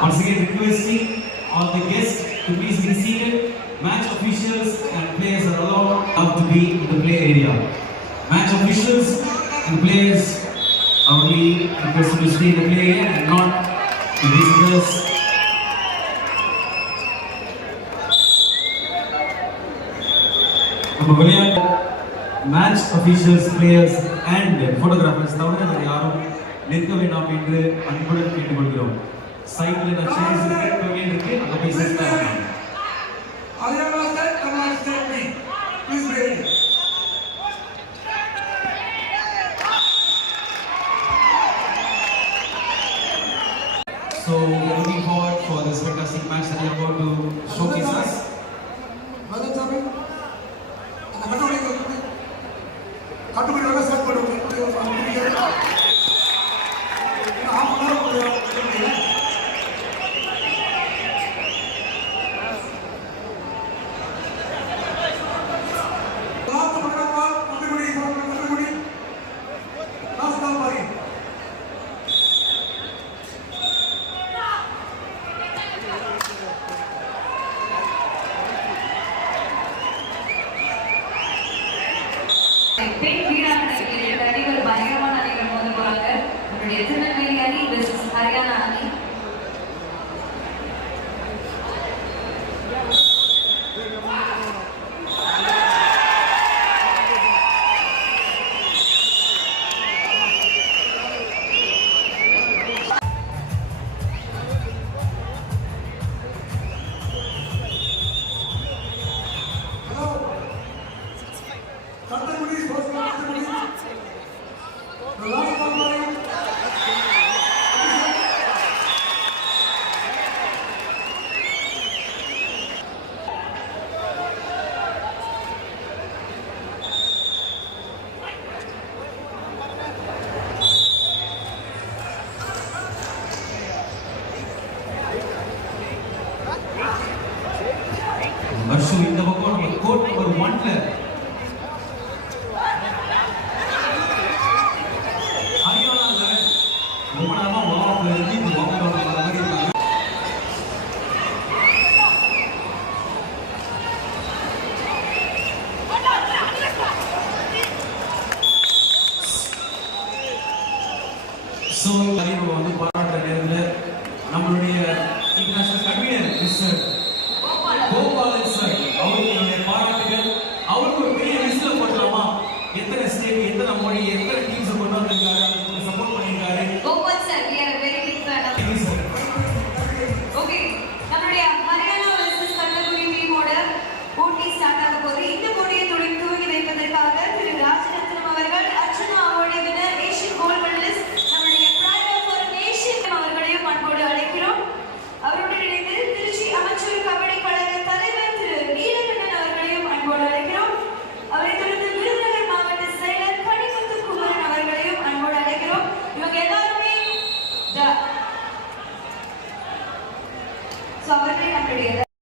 Once again requesting all the guests to please be seated. Match officials and players are allowed to be in the play area. Match officials and players are only requested to stay in the play area and not the visitors. Match officials, players and photographers தவிர வேறு யாரும் நிற்க வேண்டாம் என்று அன்புடன் கேட்டுக்கொள்கிறோம். சைடுல நான் சேர்ஸ் இருக்கு அங்க போய் செட் ஆகணும். Ayana said, come on, stay me. Please wait. So we're looking forward for this fantastic match that you're about to showcase us. பெண் வீராங்கனைகள் இரண்டு அணிகள் பயங்கரமான அணிகள் மோத போறாங்க. நம்மளுடைய திருநெல்வேலி அணி வெர்சஸ் ஹரியானா அணி. வருஷம் இந்த பக்கம் நம்ம கோட் நம்பர் 1ல